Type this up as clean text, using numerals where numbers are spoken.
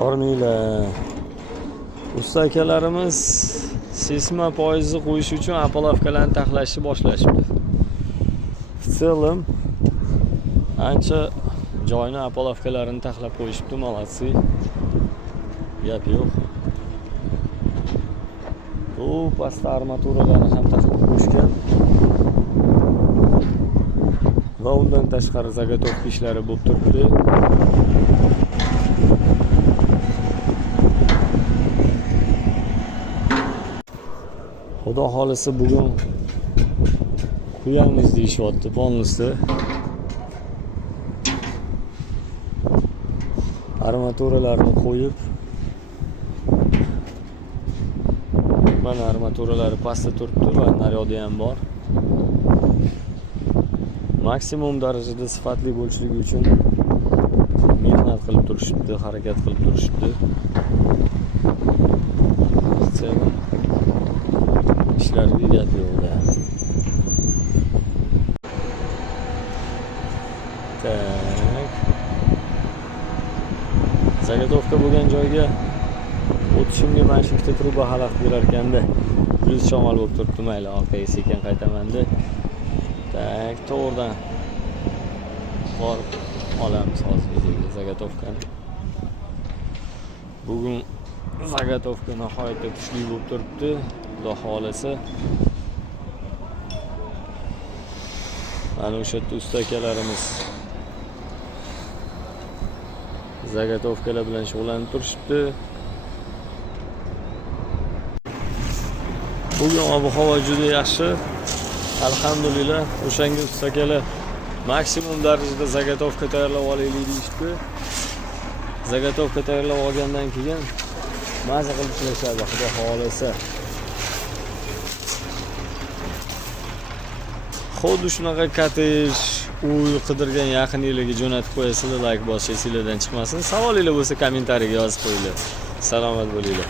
O'rninglar. Usta akalarimiz sesma poyizni qo'yish uchun apolovkalarni taxlashni boshlashibdi. В целом ancha joyni apolovkalarini taxlab qo'yishibdi, молодцы. Gap yo'q. Bu pastda armaturalarni ham taxlab qo'yishgan. Va undan tashqari zagotovka ishlari bo'lib turibdi. Xudo xolisi bugun quyamiz deyishyapti polnisda. Armaturalarni qo'yib, mana armaturalari pastda turibdi va naryoqda ham bor. Maksimum darajada sifatli bo'lishligi uchun mehnat qilib turishibdi, harakat qilib turishibdi. İşlerga gap yo'q-da. Tak. Zagotovka bo'lgan joyga o'tishimga mana shu ikkita truba xalaqit berar ekanda. Yuz shamol bo'lib turibdi, mayli, orqaga sekin qaytaman-da. Tak, to'g'ridan borib olamiz hozir zagotovkani. Bugun zagotovka nihoyatda kuchli bo'lib turibdi. Xudo xolisa. Mana o'sha usta akalarimiz zagotovkalar bilan shug'ullanib turishibdi. Bugun ob-havo juda yaxshi. Alhamdulillah, o'shanga usta akalar maksimum darajada zagotovka tayyorlab olaylik deyishdi. Zagotovka tayyorlab olgandan keyin maza qilib ishlashadi, xudo xolisa. Xuddi shunaqa kotej, uy qidirgan yaqiningizga jo'natib qo'yasizlar, like bosinglar, sizlardan chiqmasin. Savolingiz bo'lsa kommentariyaga yozib qo'yinglar. Salomat bo'linglar.